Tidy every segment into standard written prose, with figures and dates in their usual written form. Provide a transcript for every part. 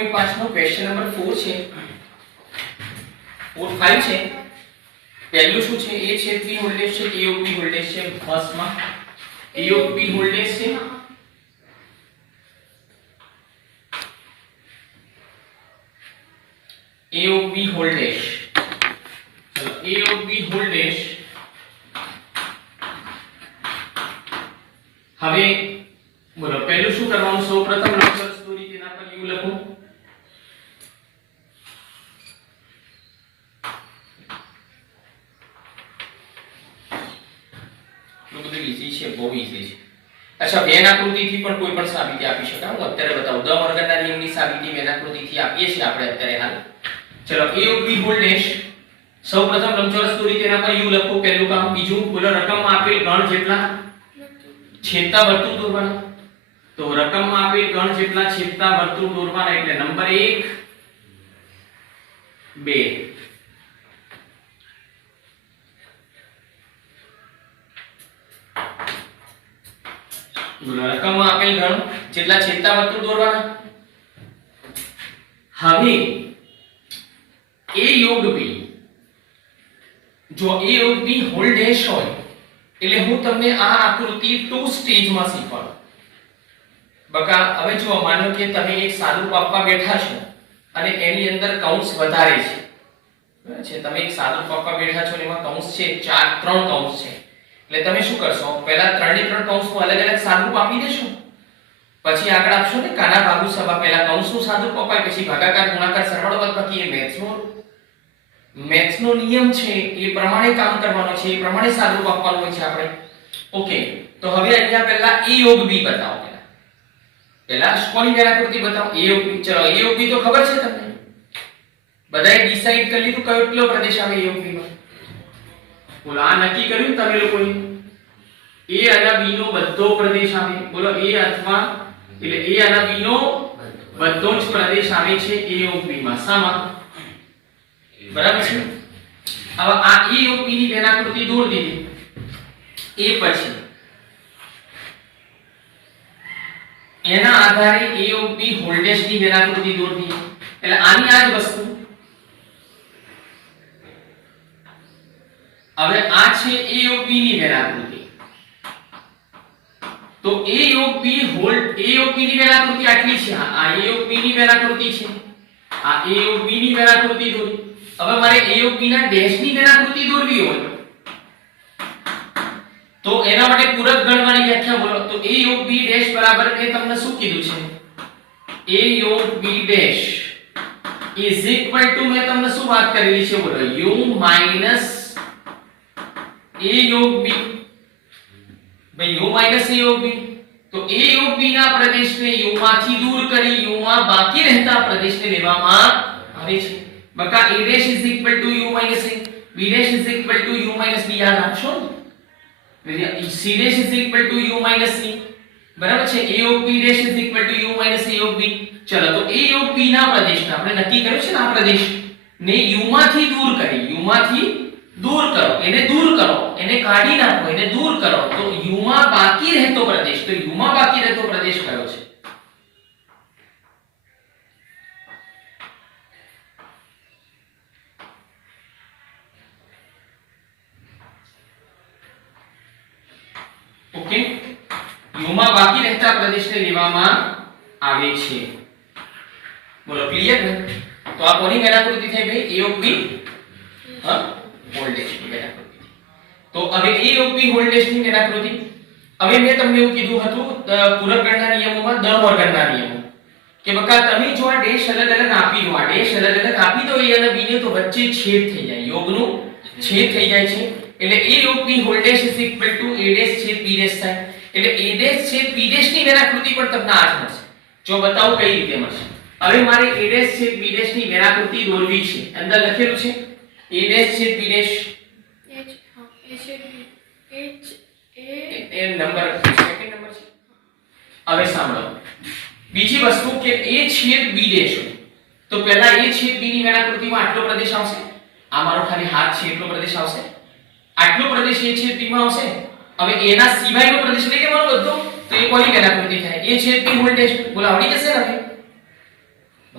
1.5 નો question number 4 છે 4 5 છે. પહેલું શું છે? એ છે p વોલ્ટેજ છે, a of b વોલ્ટેજ છે. ફર્સ્ટ માં a of b વોલ્ટેજ છે, a of b વોલ્ટેજ. ચલો a of b વોલ્ટેજ. હવે બોલો પહેલું શું કરવાનું? સૌપ્રથમ લંબચોરસ દોરી તેના પર u લખો. તો બધું ઈઝી છે, બહુ ઈઝી છે. અચ્છા, વેન આકૃતિથી પણ કોઈ પણ સાબિતી આપી શકાય. હું અત્યારે બતાવું. દ મોર્ગનના નિયમની સાબિતી વેન આકૃતિથી આપીએ છીએ આપણે અત્યારે હાલ. ચલો a of b વોલ્ટેજ. સૌપ્રથમ લંબચોરસ દોરી તેના પર u લખો. પહેલું કામ. બીજું બોલો રકમમાં આપેલ ગણ જેટલા છેદતા વર્તુળ દોરવાના. તો રકમમાં આપેલ ગણ જેટલા છેદતા વર્તુળ દોરવાના. એટલે નંબર 1 2 બોલો રકમમાં આપેલ ગણ જેટલા છેદતા વર્તુળ દોરવાના. હવે a યોગ b, જો a યોગ b હોલ ડેશ હોય એટલે હું તમને આ આકૃતિ 2 સ્ટેજમાં શીખવાડું. બકા હવે જો માનો કે તમે એક સાદું આપવા બેઠા છો અને એની અંદર કૌંસ વધારે છે. બરાબર છે? તમે એક સાદું આપવા બેઠા છો અને એમાં કૌંસ છે 3 કૌંસ છે. એટલે તમે શું કરશો? પહેલા 3 કૌંસનું અલગ અલગ સાદું આપી દેશો. પછી આગળ આપશો ને કાના ભાગુ સભા. પહેલા કૌંસનું સાદું અપાય, પછી ભાગાકાર, ગુણાકાર, સરવાળો, બાદબાકી. એ મેથ્સનો નિયમ છે. એ પ્રમાણે કામ કરવાનો છે. એ પ્રમાણે સાદું આપવાનું હોય છે આપણે. ઓકે, તો હવે અહીંયા પહેલા a યોગ b બતાવો. પહેલા કોની વેરાકૃતિ બતાવો? a યોગ b. ચલો a યોગ b તો ખબર છે તમને. બધાએ ડિસાઈડ કરી લીધું કયો કેટલો પ્રદેશ આવે a યોગ b માં? બોલો આ નક્કી કર્યું તમે લોકોએ? a અને b નો બધો પ્રદેશ આવે. બોલો a અથવા એટલે a અને b નો બધો જ પ્રદેશ આવે છે a યોગ b માં. શામાં? બરાબર છે. હવે આ a યોગ b ની વેરાકૃતિ દોરી દીધી. એ પછી એના આધારે a યોગ b વોલ્ટેજ ની વેરાકૃતિ દોરી દીધી. એટલે આની આ જ વસ્તુ. હવે આ છે a યોગ b ની વેરાકૃતિ. તો a યોગ b ની વેરાકૃતિ આટલી છે. આ a યોગ b ની વેરાકૃતિ છે. આ a યોગ b ની વેરાકૃતિ દોરી. હવે મારે a યોગ b ના ડેશ ની વેરાકૃતિ દોરવી હોય તો એના માટે પૂરક ગણવાની વ્યાખ્યા બોલો. તો a યોગ b ડેશ બરાબર મેં તમને શું કીધું છે? a યોગ b dash is equal to મેં તમને શું વાત કરેલી છે? બોલો u માઈનસ a યોગ b. ભાઈ u માઈનસ a યોગ b. તો a યોગ b ના પ્રદેશને u માંથી દૂર કરી u માં બાકી રહેતા પ્રદેશને લેવામાં આવે છે. બકા a dash is equal to u minus a, b dash is equal to u minus b. યાદ રાખશો ને? c dash is equal to u minus c. બરાબર છે? a યોગ b dash is equal to u minus a યોગ b. ચલો તો a યોગ b ના પ્રદેશને આપણે નક્કી કર્યું છે ને આ પ્રદેશ ને u માંથી દૂર કરી u માંથી દૂર કરો. એને દૂર કરો, એને કાઢી નાખો, એને દૂર કરો. તો u માં બાકી રહેતો પ્રદેશ, તો u માં બાકી રહેતો પ્રદેશ કયો છે? ઓકે, u માં બાકી રહેતા પ્રદેશને લેવામાં આવે છે. બોલો ક્લિયર ને? તો આ કોની વેરાકૃતિ થઈ ભાઈ? a યોગ b વોલ્ટેજ ની વેરાકૃતિ. તો હવે a યોગ b વોલ્ટેજ ની વેરાકૃતિ. હવે મેં તમને એવું કીધું હતું પૂરક ગણના નિયમોમાં દ મોર્ગનના નિયમો કે બકા તમે જો આ ડેશ અલગ અલગ આપી દો, આ ડેશ અલગ અલગ આપી દો a અને b ને, તો વચ્ચે છેદ થઈ જાય, યોગનું છેદ થઈ જાય છે. એટલે a યોગ b voltage is equal to a dash છેદ b ડેશ થાય. એટલે a ડેશ છેદ b ડેશ ની વેરાકૃતિ પણ તમને આ જ મળશે. જો બતાવું કઈ રીતે મળશે. હવે મારે a ડેશ છેદ b ડેશ ની વેરાકૃતિ દોરવી છે. અંદર લખેલું છે a ડેશ છેદ b ડેશ એ નંબર સેકન્ડ નંબર છે. હવે સાંભળો બીજી વસ્તુ કે a છેદ b ડેશ તો પહેલા a છેદ b ની વેરાકૃતિમાં આટલો પ્રદેશ આવશે. આ મારો ખાલી હાથ છે એટલો પ્રદેશ આવશે. આટલો પ્રદેશ a છેદ b માં આવશે. હવે a ના સિવાયનો પ્રદેશ લઈ લેવાનો બધો, તો એ કોની વેરાકૃતિ થાય? a છેદ b વોલ્ટેજ. બોલો આવડી જશે ને?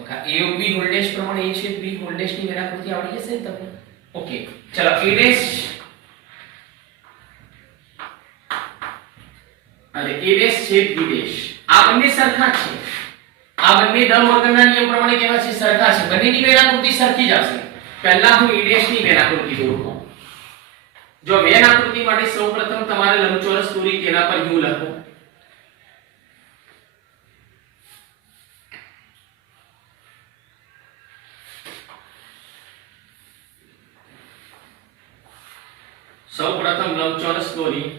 a of b whole dash પ્રમાણે a છેદ b હોલ ડેશ ની વેરાકૃતિ આવડી જશે ને તમને. ઓકે ચલો a ડેશ અને a ડેશ છેદ b ડેશ આ બંને સરખા છે. આ બંને દમ વર્ગના નિયમ પ્રમાણે કેવા છે? સરખા છે. બંનેની વેરાકૃતિ સરખી જ આવશે. પહેલા હું a ડેશ ની વેરાકૃતિ દોરું. જો વેન આકૃતિ માટે સૌપ્રથમ તમારે લંબચોરસ દોરી તેના પર u લખો. સૌપ્રથમ લંબચોરસ દોરી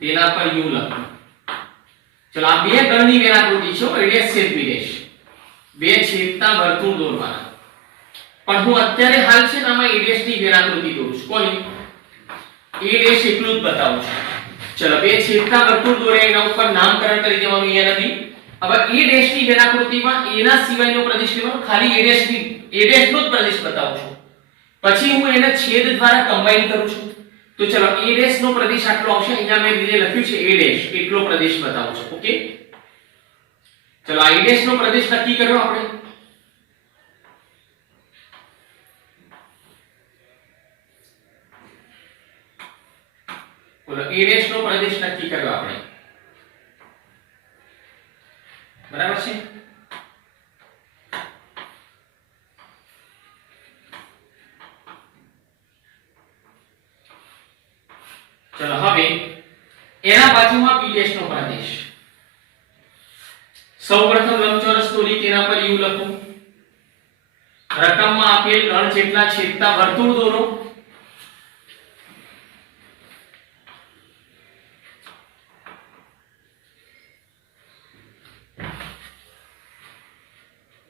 તેના પર u લખો. ચલો આ બે ગણની વેરાકૃતિ છે a ડેશ છેદ b ડેશ. બે છેદતા વર્તુળ દોરવાના. પણ હું અત્યારે હાલ છે ને આમાં a ડેશ ની વેરાકૃતિ દોરું છું. કોની? a ડેશ એકલું જ બતાવું છું. ચલો બે છેદતા વર્તુળ દોરે એના ઉપર નામકરણ કરી દેવાનું એ નથી. હવે a ડેશ ની વેરાકૃતિમાં a ના સિવાયનો પ્રદેશ લેવાનો, ખાલી a ડેશ નો જ પ્રદેશ બતાવું છું. પછી હું એને છેદ દ્વારા કમ્બાઈન કરું છું. તો ચલો a ડેશ નો પ્રદેશ આટલો આવશે. અહીંયા મેં જે લખ્યું છે a ડેશ એટલો પ્રદેશ બતાવું છું. ઓકે ચલો a ડેશ નો પ્રદેશ નક્કી કર્યો આપણે. બોલો a ડેશ નો પ્રદેશ નક્કી કર્યો આપણે. બરાબર છે. ચલો હવે એના બાજુમાં b ડેશ નો પ્રદેશ. સૌપ્રથમ લંબચોરસ દોરી તેના પર u લખો. રકમમાં આપેલ ગણ જેટલા છેદતા વર્તુળ દોરો.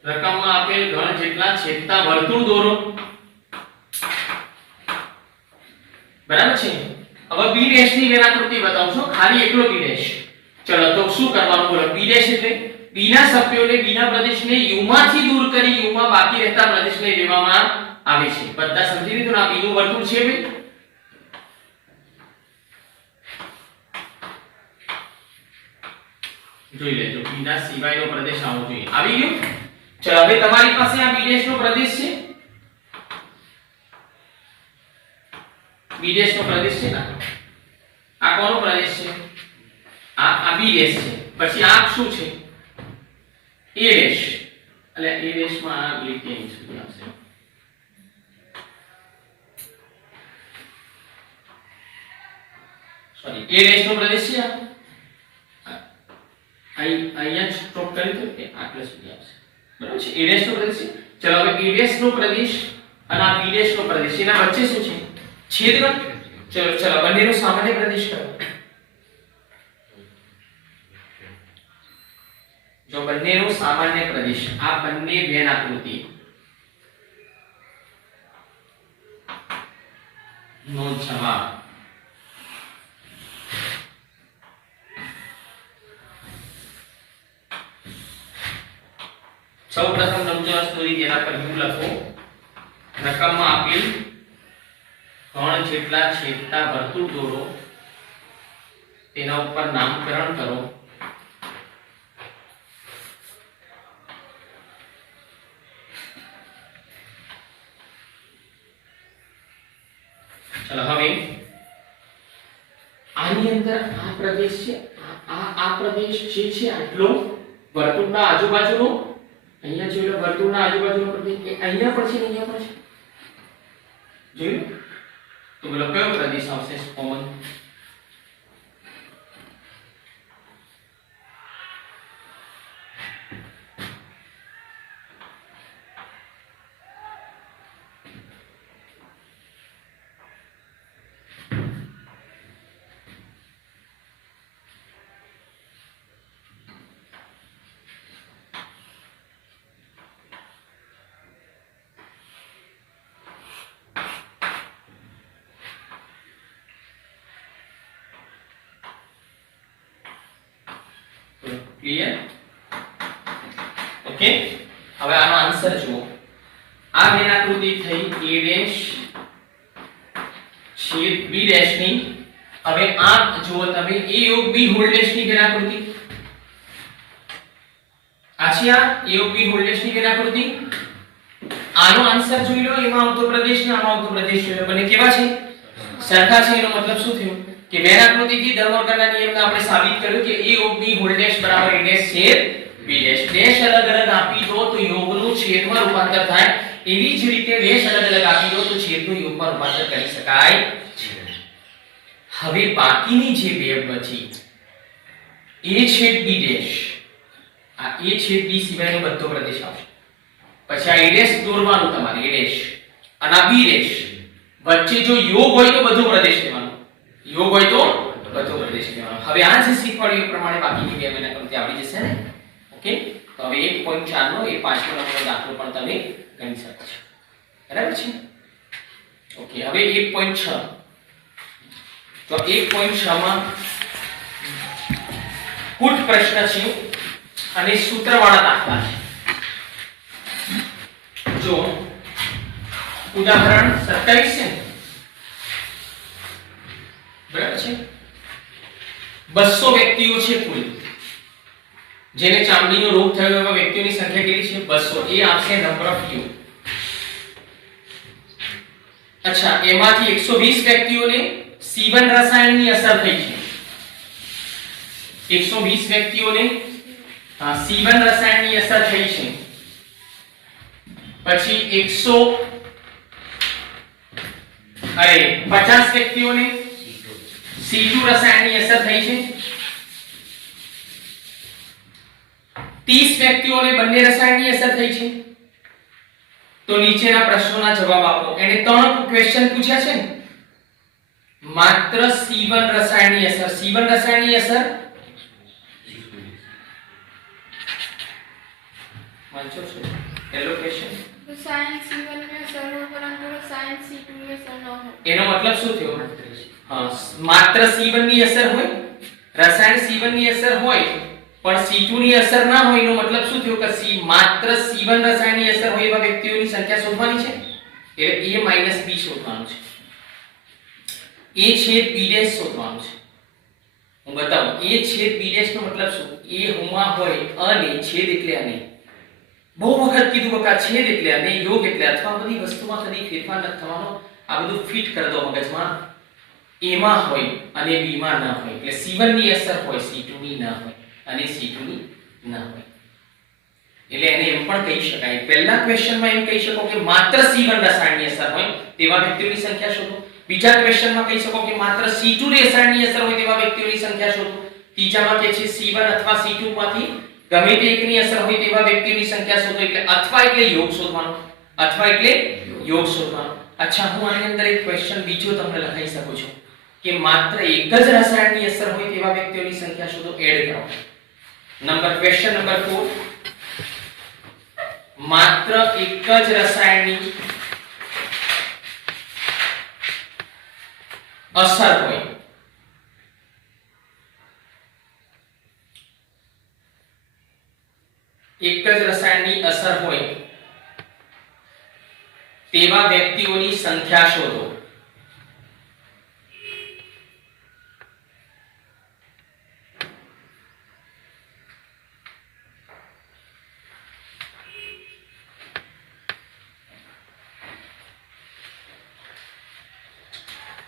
રકમમાં આપેલ ગણ જેટલા છેદતા વર્તુળ દોરો. બરાબર છે. હવે b ડેશ ની વેરાકૃતિ બતાવું છું, ખાલી એકલો b ડેશ. ચલો તો શું કરવાનું બોલો? b ડેશ એટલે b ના સભ્યોને b ના પ્રદેશને u માંથી દૂર કરી u માં બાકી રહેતા પ્રદેશને લેવામાં આવે છે. બધા સમજી લીધું ને? આ b નું વર્તુળ છે ભાઈ. જોઈ લેજો b ના સિવાયનો પ્રદેશ આવવો જોઈએ. આવી ગયું? ચલો હવે તમારી પાસે આ b ડેશ નો પ્રદેશ છે. b ડેશ નો પ્રદેશ છે ને? આ કોનો પ્રદેશ છે? આ b ડેશ છે. પછી આ શું છે? a dash. એટલે a ડેશ માં આ લીટી અહીં સુધી આવશે. સોરી, a ડેશ નો પ્રદેશ છે. અહીંયા સ્ટોપ કરી દો કે આટલે સુધી આવશે. બરાબર છે. a ડેશ નો પ્રદેશ છે. ચલો હવે a ડેશ નો પ્રદેશ અને આ b ડેશ નો પ્રદેશ એના વચ્ચે શું છે? છેદગણ. ચલો બંનેનો સામાન્ય પ્રદેશ કરો. જો બંનેનો સામાન્ય પ્રદેશ આ બંને વેન આકૃતિ નો જવાબ સૌપ્રથમ લંબચોરસ દોરી તેના પર u લખો. રકમમાં આપેલ ગણ જેટલા છેદતા વર્તુળ દોરો. તેના ઉપર નામકરણ કરો. ચલો હવે આની અંદર આ પ્રદેશ છે. આ પ્રદેશ જે છે આટલો વર્તુળના આજુબાજુનો, અહીંયા જોઈ લો વર્તુળના આજુબાજુનો પ્રદેશ એ અહીંયા પર છે ને અહીંયા પર છે. જોયું? તો બોલો કયો પ્રદેશ આવશે કોમન? ક્લિયર? ઓકે હવે આનો આન્સર જુઓ. આ બેન આકૃતિ થઈ a ડેશ છેદ b ડેશ ની. હવે આ જુઓ તમે a યોગ b હોલ ડેશ ની બેન આકૃતિ. આ છે આ એઓપી હોલ્ડેસની વિનાકૃતિ. આનો આન્સર જોઈ લો. એમાં આવતો પ્રદેશ ને આમાં આવતો પ્રદેશ જોઈ લો. બંને કેવા છે? સરખા છે. એનો મતલબ શું થયો કે વેનાકૃતિથી ધર્મકરના નિયમને આપણે સાબિત કર્યું કે a of b whole dash બરાબર a ડેશ છેદ b ડેશ. ડેશ અલગ અલગ આપી દો તો યોગનું છેદમાં રૂપાંતર થાય. એવી જ રીતે ડેશ અલગ અલગ આપી દો તો છેદનું યોગમાં રૂપાંતર કરી શકાય છે. હવે બાકીની જે બે બચી a છેદ b ડેશ, આ a છેદ b સિવાયનો બધો પ્રદેશ આવશે. પછી આ a ડેશ દોરવાનું તમારે a ડેશ અને આ b ડેશ વચ્ચે જો યોગ હોય તો બધો પ્રદેશ લેવાનો, યોગ હોય તો બધો પ્રદેશ લેવાનો. હવે આ જે શીખવાડ્યું એ પ્રમાણે બાકીની બે વેનાકૃતિ આવડી જશે ને. ઓકે, તો હવે 1.4 નો એ પાંચમો નંબરનો દાખલો પણ તમે ગણી શકો છો. બરાબર છે? ઓકે, હવે 1.6 તો 1.6 માં કુટ પ્રશ્ન છે અને સૂત્રવાળા દાખલા છે. જો ઉદાહરણ 27 છે. બરાબર છે? 200 વ્યક્તિઓ છે કુલ, જેને ચામડીનો રોગ થયો એવા વ્યક્તિઓની સંખ્યા કેટલી છે? 200. એ આપશે નંબર ઓફ યુ. અચ્છા, એમાંથી 120 વ્યક્તિઓને C1 રસાયણની અસર થઈ છે. 120 વ્યક્તિઓને C1 રસાયણની અસર થઈ છે. પછી 50 વ્યક્તિઓને C2 રસાયણની અસર થઈ છે. 30 વ્યક્તિઓને બંને રસાયણની અસર થઈ છે. તો નીચેના પ્રશ્નોના જવાબ આપો. એને 3 ક્વેશ્ચન પૂછ્યા છે ને. માત્ર C1 રસાયણની અસર, C1 રસાયણની અસર વાંચો છો. પહેલો ક્વેશ્ચન, रसायन C1 में असर हो परंतु रसायन C2 में असर न हो. એનો મતલબ શું થયો? હા, માત્ર C1 ની અસર હોય, રસાયણ C1 ની અસર હોય પણ C2 ની અસર ના હોય. એનો મતલબ શું થયો કે માત્ર C1 રસાયણની અસર હોય એવા વ્યક્તિઓની સંખ્યા શોધવાની છે. એટલે a b શોધવાનું છે. a છેદ b ડેશ શોધવાનું છે. હું બતાવું. a છેદ b ડેશ નો મતલબ શું? a હુમા હોય અને છેદ એટલે અને. બહુ વખત કીધું કે છેદ એટલે અને, યોગ એટલે અથવા બધી વસ્તુમાં કદી ફેરફાર ન થવાનો. આ બધું ફિટ કરી દો મગજમાં. a માં હોય અને b માં ના હોય. એટલે C1 ની અસર હોય, C2 ની ના હોય અને C2 ની ના હોય. એટલે એને એમ પણ કહી શકાય. પહેલા ક્વેશ્ચનમાં એમ કહી શકો કે માત્ર C1 રસાયણની અસર હોય તેવા વ્યક્તિઓની સંખ્યા શોધો. બીજા ક્વેશ્ચનમાં કહી શકો કે માત્ર C2 રસાયણની અસર હોય તેવા વ્યક્તિઓની સંખ્યા શોધો. ત્રીજામાં કે છે C1 અથવા C2 માંથી ગમે તે એકની અસર હોય તેવા વ્યક્તિઓની સંખ્યા શોધો. એટલે અથવા એટલે યોગ શોધવાનો, અથવા એટલે યોગ શોધવાનો. અચ્છા, હું આની અંદર એક ક્વેશ્ચન બીજો તમને લખાઈ શકું છું કે માત્ર એક જ રસાયણની અસર હોય તેવા વ્યક્તિઓની સંખ્યા શોધો. એડ કરો. ક્વેશ્ચન નંબર 4, માત્ર એક જ રસાયણની અસર હોય એક જ રસાયણની અસર હોય તેવા વ્યક્તિઓની સંખ્યા શોધો.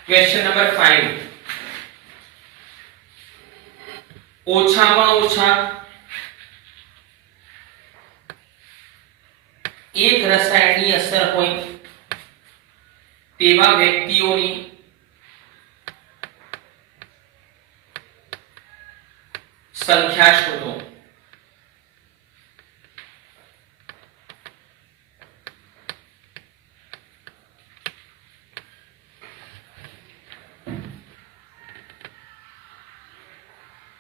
ક્વેશ્ચન નંબર 5, ઓછામાં ઓછા એક રસાયણની અસર હોય તેવા વ્યક્તિઓની સંખ્યા શોધો.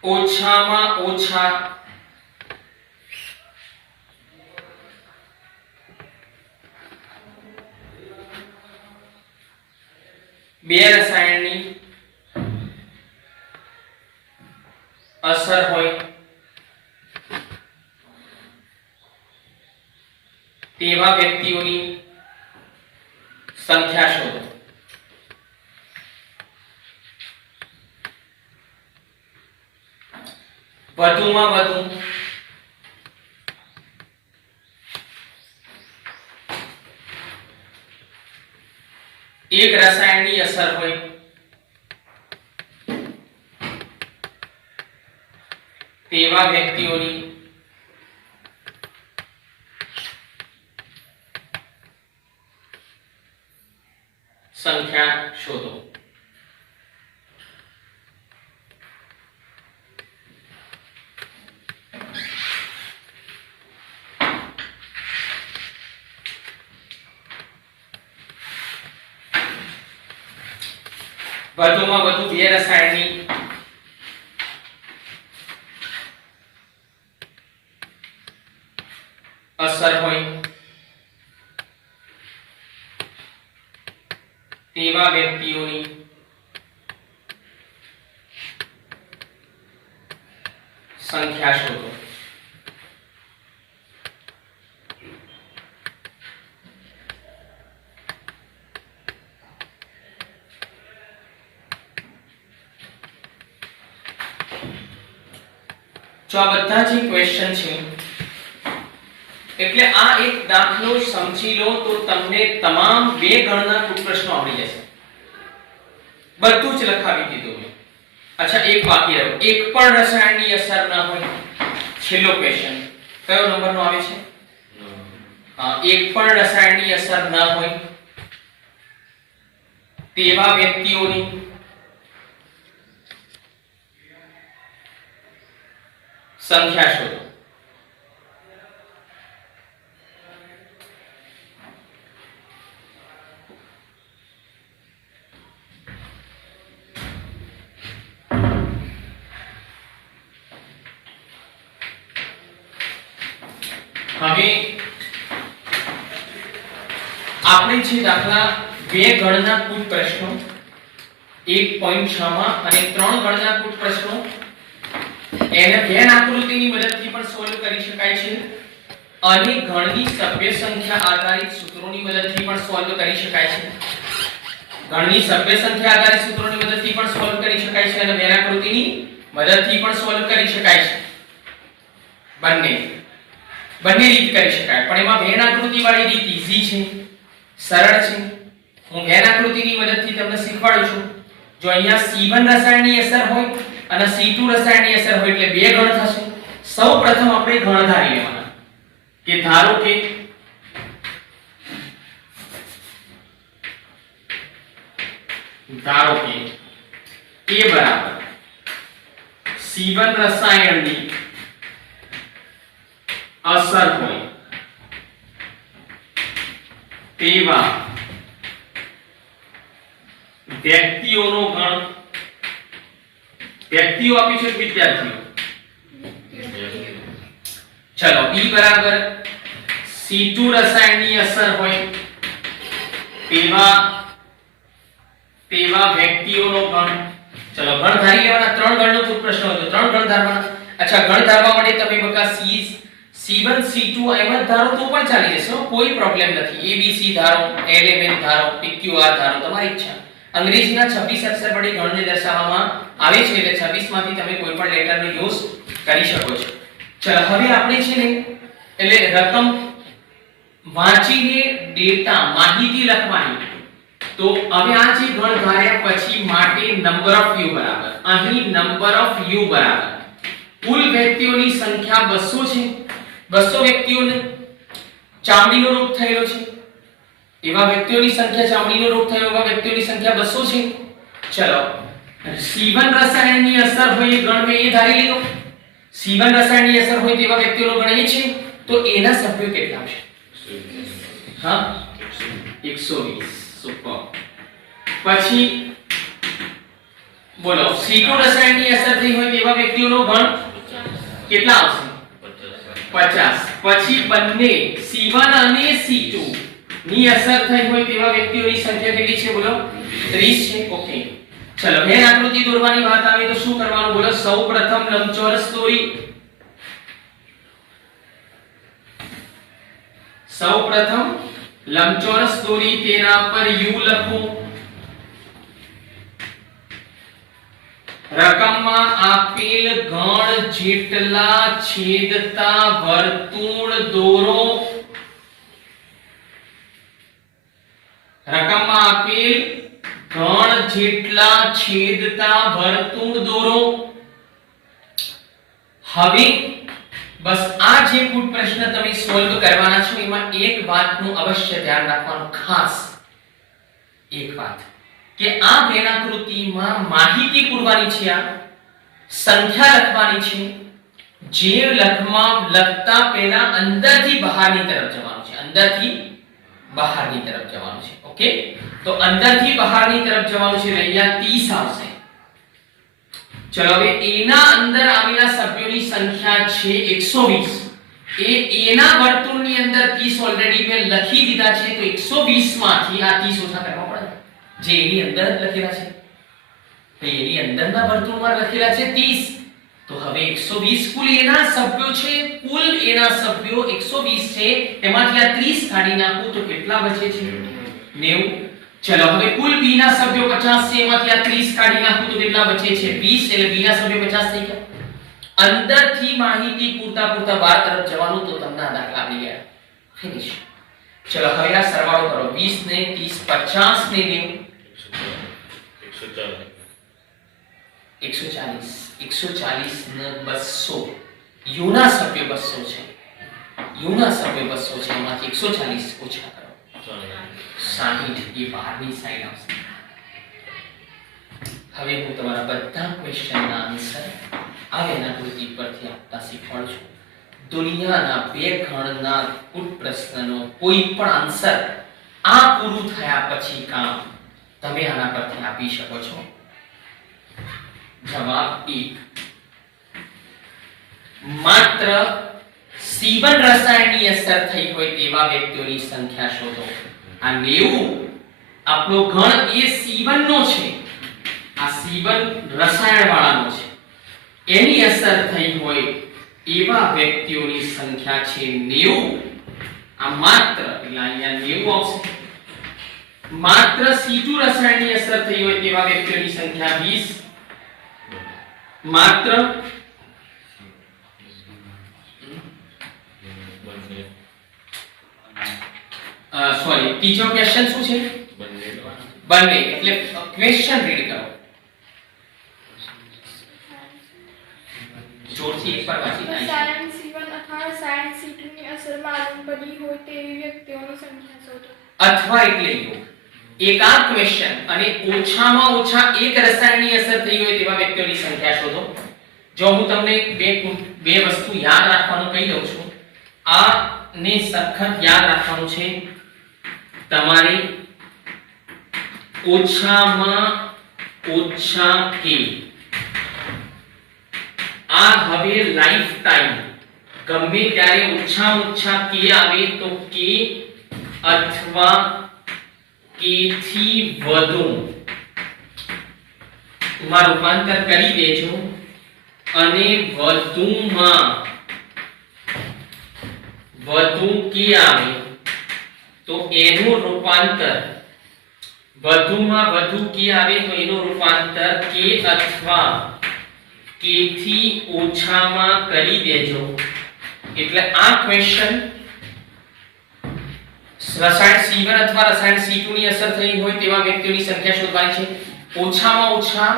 ઓછામાં ઓછા બે રસાયણની અસર હોય તેવા વ્યક્તિઓની સંખ્યા શોધો. વધુમાં વધુ એક રસાયણની અસર હોય તેવા વ્યક્તિઓની સંખ્યા શોધો. વધુમાં વધુ બે રસાયણની અસર હોય તેવા વ્યક્તિઓની સંખ્યા શોધો. જો આ બધા જે ક્વેશ્ચન છે એટલે આ એક દાખલો સમજી લો તો તમને તમામ બે ગણના કુલ પ્રશ્નો આવડી જશે. બધું જ લખાવી દીધું મેં. અચ્છા, એક બાકી રહ્યો. એક પણ રસાયણની અસર ન હોય. છેલ્લો ક્વેશ્ચન કયો નંબરનો આવે છે? હા, એક પણ રસાયણની અસર ન હોય તેવા વ્યક્તિઓની સંખ્યા શોધો. હવે આપણે જે દાખલા બે ગણના કુલ પ્રશ્નો 1.6 માં અને 3 ગણના કુલ પ્રશ્નો એને ઘન આકૃતિની મદદથી પણ સોલ્વ કરી શકાય છે અને ગણની સભ્ય સંખ્યા આધારિત સૂત્રોની મદદથી પણ સોલ્વ કરી શકાય છે. ગણની સભ્ય સંખ્યા આધારિત સૂત્રોની મદદથી પણ સોલ્વ કરી શકાય છે અને ઘન આકૃતિની મદદથી પણ સોલ્વ કરી શકાય છે. બંને રીત કરી શકાય, પણ એમાં ઘન આકૃતિ વાળી રીત ઈઝી છે, સરળ છે. હું ઘન આકૃતિની મદદથી તમને શીખવાડું છું. જો અહીંયા C1 રસાયણની અસર હોય અને C2 રસાયણની અસર હોય એટલે બે ગણ થશે. સૌપ્રથમ આપણે ગણ ધારી લેવાના કે ધારો કે A બરાબર C1 રસાયણની અસર હોય તેવા વ્યક્તિઓનો ગણ. વ્યક્તિઓ આપી છે વિદ્યાર્થીઓ. ચલો, B બરાબર C2 રસાયણની અસર હોય તેવા વ્યક્તિઓનો ગણ. ચલો, ગણ ધારી લેવાના. 3 ગણનો કુલ પ્રશ્ન હતો, 3 ગણ ધારવાના. અચ્છા, ગણ ધારવા માટે તમે બકા C1 C2 એમ જ ધારો તો પણ ચાલી જશે, કોઈ પ્રોબ્લેમ નથી. ABC ધારો, LMN ધારો, PQR ધારો, તમારી ઈચ્છા. અંગ્રેજીના 26 અક્ષર વડે ગણને દર્શાવવામાં આવે છે એટલે 26 માંથી તમે કોઈ પણ લેટરનો યુઝ કરી શકો છો. ચલો, હવે આપણે છે ને એટલે રકમ વાંચીને ડેટા માહિતી લખવાની. તો હવે આ જે ગણ ધાર્યા પછી માટે નંબર ઓફ યુ બરાબર, અહીં નંબર ઓફ યુ બરાબર કુલ વ્યક્તિઓની સંખ્યા 200 છે. 200 વ્યક્તિઓને ચામડીનો રોગ થયેલો છે એવા વ્યક્તિઓની સંખ્યા, ચામડીનો રોગ થયો એવા વ્યક્તિઓની સંખ્યા 200 છે. ચલો, C1 રસાયણની અસર હોય એ ગણ મેં એ ધારી લીધો. C1 રસાયણની અસર હોય તેવા વ્યક્તિઓનો ગણ એ છે, તો એના સભ્યો કેટલા આવશે? હા, 120. સુપર. પછી બોલો, C2 રસાયણની અસર થઈ હોય તેવા વ્યક્તિઓનો ગણ કેટલા આવશે? 50. પછી બંને C1 અને C2 ની અસર થઈ હોય તેવા વ્યક્તિઓની સંખ્યા કેટલી છે? બોલો, 30 છે. ઓકે, ચલો, ઘન આકૃતિ દોરવાની વાત આવે તો શું કરવાનું? બોલો, સૌપ્રથમ લંબચોરસ દોરી. સૌપ્રથમ લંબચોરસ દોરી, તેના પર U લખો. રકમમાં આપેલ ગણ જેટલા છેદતા વર્તુળ દોરો. રકમમાં આપેલ ગણ જેટલા છેદતા વર્તુળ દોરો. હવે બસ આ જે કુટ પ્રશ્ન તમે સોલ્વ કરવાના છો એમાં એક વાતનું અવશ્ય ધ્યાન રાખવાનું, ખાસ એક વાત કે આ વેણાકૃતિમાં માહિતી પૂરવાની છે, આ સંખ્યા લખવાની છે. જે લખતા પહેલા અંદરથી બહારની તરફ જવાનું છે, અંદરથી બહારની તરફ જવાનું છે. ઓકે, તો અંદરથી બહારની તરફ જવાનું છે. અહીંયા 30 આવશે. ચલો હવે એના અંદર આવેલા સભ્યોની સંખ્યા છે 120. એના વર્તુળની અંદર 30 ઓલરેડી મેં લખી દીધા છે, તો 120 માંથી આ 30 ઓછા કરવા પડે, જે એની અંદર લખેલા છે. તો એની અંદરના વર્તુળમાં લખેલા છે 30. તો હવે 120 કુલ એના સભ્યો છે, કુલ એના સભ્યો 120 છે, એમાંથી આ 30 કાઢી નાખું તો કેટલા બચે છે? 90. ચલો હવે કુલ b ના સભ્યો 50 છે, એમાંથી આ 30 કાઢી નાખું તો કેટલા બચે છે? 20. એટલે b ના સભ્યો 50 થઈ ગયા. અંદરથી માહિતી પૂરતા બહાર તરફ જવાનું, તો તમને આ દાખલા આવી ગયા. ફિનિશ. ચલો હવે આ સરવાળો કરો. 20 ને 30 50 ને 90 140 ને 200. યુના સભ્યો 200 છે. યુના સભ્યો 200 છે, એમાંથી 140 ઓછા કરો 60. એ બહારની સાઈડ આવશે. હવે હું તમારા બધા ક્વેશ્ચનના આન્સર આ વેણાકૃતિ પરથી આપતા શીખવાડું છું. દુનિયાના બે ગણના કુટ પ્રશ્નનો કોઈ પણ આન્સર આ પૂરું થયા પછી કામ તમે આના પરથી આપી શકો છો. જવાબ 1. માત્ર C1 રસાયણની અસર થઈ હોય તેવા વ્યક્તિઓની સંખ્યા શોધો. આ 90 આપણો ગણ એ C1 નો છે, આ C1 રસાયણ વાળાનો છે, એની અસર થઈ હોય એવા વ્યક્તિઓની સંખ્યા છે 90. આ માત્ર, એટલે અહીંયા 90 આવશે. માત્ર C2 રસાયણની અસર થઈ હોય તેવા વ્યક્તિઓની સંખ્યા 20. માત્ર સોરી, ત્રીજો ક્વેશ્ચન શું છે? બંને. એટલે ક્વેશ્ચન રીડ કરો, જોરથી એકવાર વાંચી નાખો. સાયન C1 અથવા સાયન C2 ની અસર માલુમ પડી હોય તેવી વ્યક્તિઓની સંખ્યા શોધો. અથવા એટલે એક આ ક્વેશ્ચન અને ઓછામાં ઓછા એક રસાયણની અસર થઈ હોય તેવા વ્યક્તિઓની સંખ્યા શોધો. જો હું તમને બે વસ્તુ યાદ રાખવાનું કહી દઉં છું, આ ને સખત યાદ રાખવાનું છે તમારે. ઓછામાં ઓછા કે, આ હવે લાઈફ ટાઈમ ગમે ત્યારે ઓછામાં ઓછા કે આવે તો કે અથવા કે થી વધુ માં રૂપાંતર કરી દેજો, અને વધુમાં વધુ કે આવે તો એનું રૂપાંતર, વધુમાં વધુ કે આવે તો એનું રૂપાંતર કે અથવા કે થી ઓછામાં કરી દેજો. એટલે આ ક્વેશ્ચન રસાયણ C1 અથવા રસાયણ C2 ની અસર થઈ હોય તેવા વ્યક્તિઓની સંખ્યા શોધવાની છે. ઓછામાં ઓછા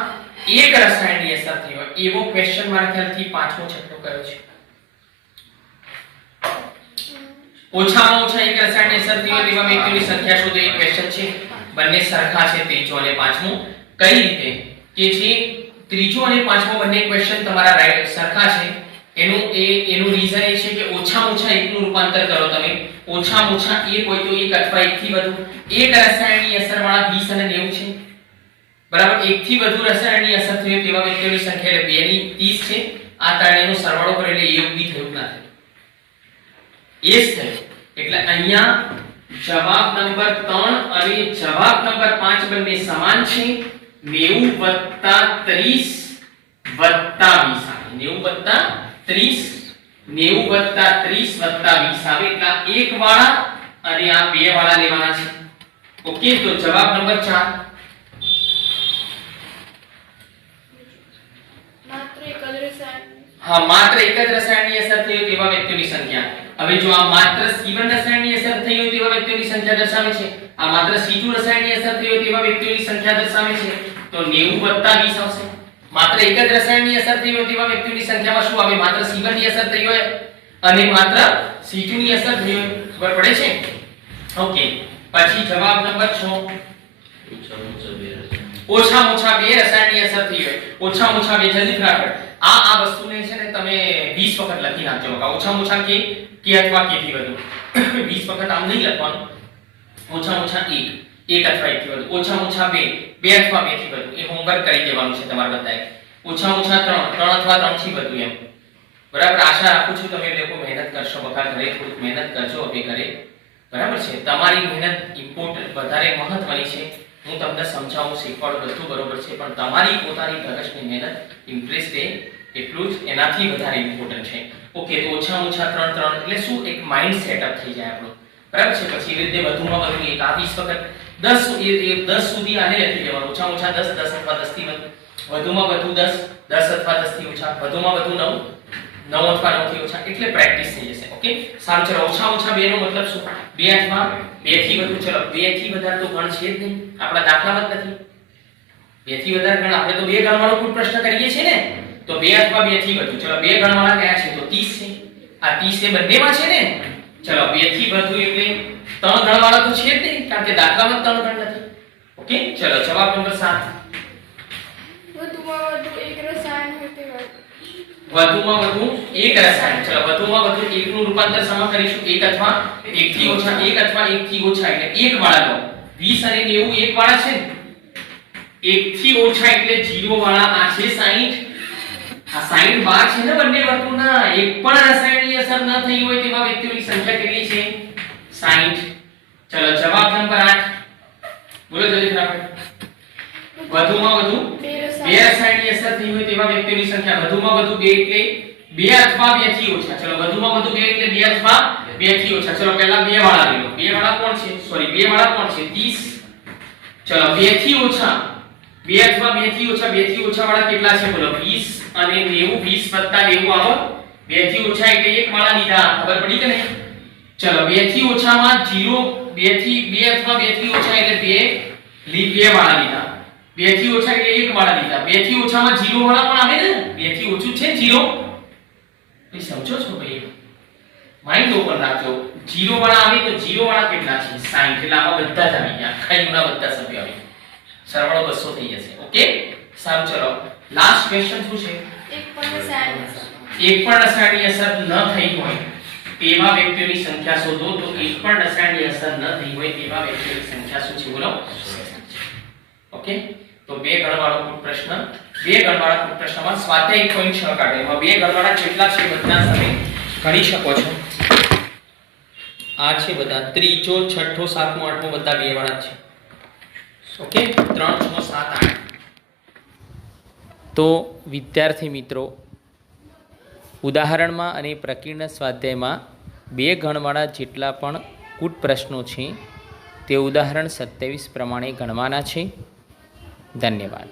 એક રસાયણની અસર થઈ હોય એવો ક્વેશ્ચન મારા ખ્યાલથી પાંચમો છઠ્ઠો કયો છે? ઓછામાં ઓછા એક રસાયણની અસર થઈ હોય તેવા વ્યક્તિઓની સંખ્યા શોધો એ ક્વેશ્ચન છે. બંને સરખા છે, ત્રીજો અને પાંચમો. કઈ રીતે કે જે ત્રીજો અને પાંચમો બંને ક્વેશ્ચન તમારા રાઈટ સરખા છે, એનું રીઝન એ છે કે ઓછામાં ઓછા એકનું રૂપાંતર કરો તમે. ઓછામાં ઓછા એક હોય તો એક અથવા એકથી વધુ. એક રસાયણની અસર વાળા 20 અને 90 છે, બરાબર. એકથી વધુ રસાયણની અસર થઈ હોય તેવા વ્યક્તિઓની સંખ્યા એટલે 2 ની 30 છે. આ ત્રણેયનો સરવાળો કરો એટલે યોગ બી થયું ના થયું, એ જ થયું. એટલે અહીંયા જવાબ નંબર 3 અને જવાબ નંબર 5 બંને સમાન છે. 90 + 30 + 20 આવે. 90 + 30 90 + 30 + 20 આવે. એટલે એક વાળા અને આ બે વાળા લેવાના છે. ઓકે, તો જવાબ નંબર 4. માત્ર એક જ રસાયણ રસાયણની. હા, માત્ર એક જ રસાયણની અસર થઈ હોય તેવા વ્યક્તિઓની સંખ્યા. હવે જો આ માત્ર C1 રસાયણની અસર થઈ હોય તેવા વ્યક્તિઓની સંખ્યા દર્શાવે છે, આ માત્ર C2 રસાયણની અસર થઈ હોય તેવા વ્યક્તિઓની સંખ્યા દર્શાવે છે, તો 90 + 20 આવશે. માત્ર એક જ રસાયણની અસર થઈ હોય તેવા વ્યક્તિઓની સંખ્યામાં શું આવે? માત્ર C1 ની અસર થઈ હોય અને માત્ર C2 ની અસર થઈ હોય. ખબર પડે છે? ઓકે. પછી જવાબ નંબર 6. ઓછામાં ઓછા 2 રસાયણની અસર થઈ હોય. ઓછામાં ઓછા 2 જલ્દી ફટાફટ. આ વસ્તુને છે ને તમે 20 વખત લખી નાખજો. ઓછામાં ઓછા કે અથવા કે થી વધુ 20 વખત આમ નહીં લખવાનું. ઓછામાં ઓછા 1 અથવા 1 થી વધુ. ઓછામાં ઓછા 2 અથવા 2 થી વધુ. એ હોમવર્ક કરી દેવાનું છે તમારે બધાએ. ઓછામાં ઓછા 3 અથવા 3 થી વધુ એમ. બરાબર. આશા રાખું છું તમે લોકો મહેનત કરશો. બકા ઘરે થોડુંક મહેનત કરજો હવે ઘરે. બરાબર છે? તમારી મહેનત ઇમ્પોર્ટન્ટ વધારે મહત્વની છે. હું તમને સમજાવું, શીખવાડું, બધું બરોબર છે, પણ તમારી પોતાની ધગશની મહેનત, ઇન્ટરેસ્ટ એટલું જ એનાથી વધારે ઇમ્પોર્ટન્ટ છે. ઓકે. તો ઓછામાં ઓછા 3 3 એટલે શું? એક માઇન્ડ સેટઅપ થઈ જાય આપણું. બરાબર છે? પછી એવી રીતે વધુમાં વધુ એક આ 20 વખત 10 સુધી આને લખી દેવાનું. ઓછામાં ઓછા 10 10 અથવા 10 થી વધુ. વધુમાં વધુ 10 10 અથવા 10 થી ઓછા. વધુમાં વધુ 9 9 અથવા 9 થી ઓછા. એટલે પ્રેક્ટિસ થઈ જશે. ઓકે. સારું. ચલો, ઓછામાં ઓછા 2 નો મતલબ શું? 2 અથવા 2 થી વધુ. ચલો, 2 થી વધારે તો ગણ છે જ નહીં. આપણા દાખલામાં જ નથી. 2 થી વધારે ગણ આપણે તો 2 ગણવાનો કોઈ પ્રશ્ન કરીએ છીએ ને, તો 2 અથવા 2 થી વધુ. ચલો, 2 ગણવાળા કયા છે? તો 30 છે. આ 30 એ બંનેમાં છે ને. ચલો, 2 થી વધુ એટલે 3 ગણવાળા તો છે જ નહીં, કારણ કે દાખલામાં 3 ગણ નથી. ઓકે. ચલો, જવાબ નંબર 7. વધુમાં વધુ એક રસાયણ હોય તેવા. વધુમાં વધુ એક રસાયણ. ચલો, વધુમાં વધુ એક નું રૂપાંતર શેમાં કરીશું? 1 અથવા 1 થી ઓછા. 1 અથવા 1 થી ઓછા એટલે 1 વાળા લો. 20 અને 90 1 વાળા છે ને. 1 થી ઓછા એટલે 0 વાળા. આ છે 60. આ 60 બાર છે ને બંને વર્તુળના. એક પણ રસાયણની અસર ન થઈ હોય તેવા વ્યક્તિઓની સંખ્યા કેટલી છે? 60. ચલો, જવાબ નંબર 8. બોલો જલ્દી ફટાફટ. વધુમાં વધુ 2 રસાયણની અસર થઈ હોય તેવા વ્યક્તિઓની સંખ્યા. વધુમાં વધુ 2 એટલે 2 અથવા 2 થી ઓછા. ચલો, વધુમાં વધુ 2 એટલે 2 અથવા 2 થી ઓછા. ચલો, પહેલા 2 વાળા લઈ લો. 2 વાળા કોણ છે? સોરી, 2 વાળા કોણ છે? 30. ચલો, 2 થી ઓછા 2 અથવા 2 થી ઓછા. 2 થી ઓછા વાળા કેટલા છે? બોલો. 20 અને 90. 20 + 90 આવો. 2 થી ઓછા એટલે 1 વાળા લીધા. ખબર પડી કે નહીં? ચલો, 2 થી ઓછામાં 0. 2 થી 2 અથવા 2 થી ઓછા એટલે 2 વાળા લીધા. 2 થી ઓછા એટલે 1 વાળા લીધા. 2 થી ઓછામાં 0 વાળા પણ આવે ને. 2 થી ઓછું છે 0. એ સમજો છો ભાઈ? માઇન્ડ ઓપન રાખજો. 0 વાળા આવે તો 0 વાળા કેટલા છે? 60. એટલે આમાં બધા જ આવી ગયા. ખાઈના બધા સભ્યો આવી. સરવાળો 200 થઈ જશે. ઓકે. સારું. ચલો, લાસ્ટ ક્વેશ્ચન શું છે? એક પણ રસાયણની અસર. એક પણ રસાયણની અસર ન થઈ હોય તેવા વ્યક્તિઓની સંખ્યા શોધો. તો એક પણ રસાયણની અસર ન થઈ હોય તેવા વ્યક્તિઓની સંખ્યા શું છે? બોલો. ઓકે. તો 2 ગણવાળો કુલ પ્રશ્ન. 2 ગણવાળા કુલ પ્રશ્નમાં સ્વાધ્યાય 1.6 કાઢો. એમાં 2 ગણવાળા કેટલા છે બધા તમે ગણી શકો છો. આ છે બધા ત્રીજો, છઠ્ઠો, સાતમો, આઠમો બધા 2 વાળા છે. ઓકે. 3 6 7 8. તો વિદ્યાર્થી મિત્રો, ઉદાહરણમાં અને પ્રકીર્ણ સ્વાધ્યાયમાં 2 ગણવાળા જેટલા પણ કુલ પ્રશ્નો છે તે ઉદાહરણ 27 પ્રમાણે ગણવાના છે. ધન્યવાદ.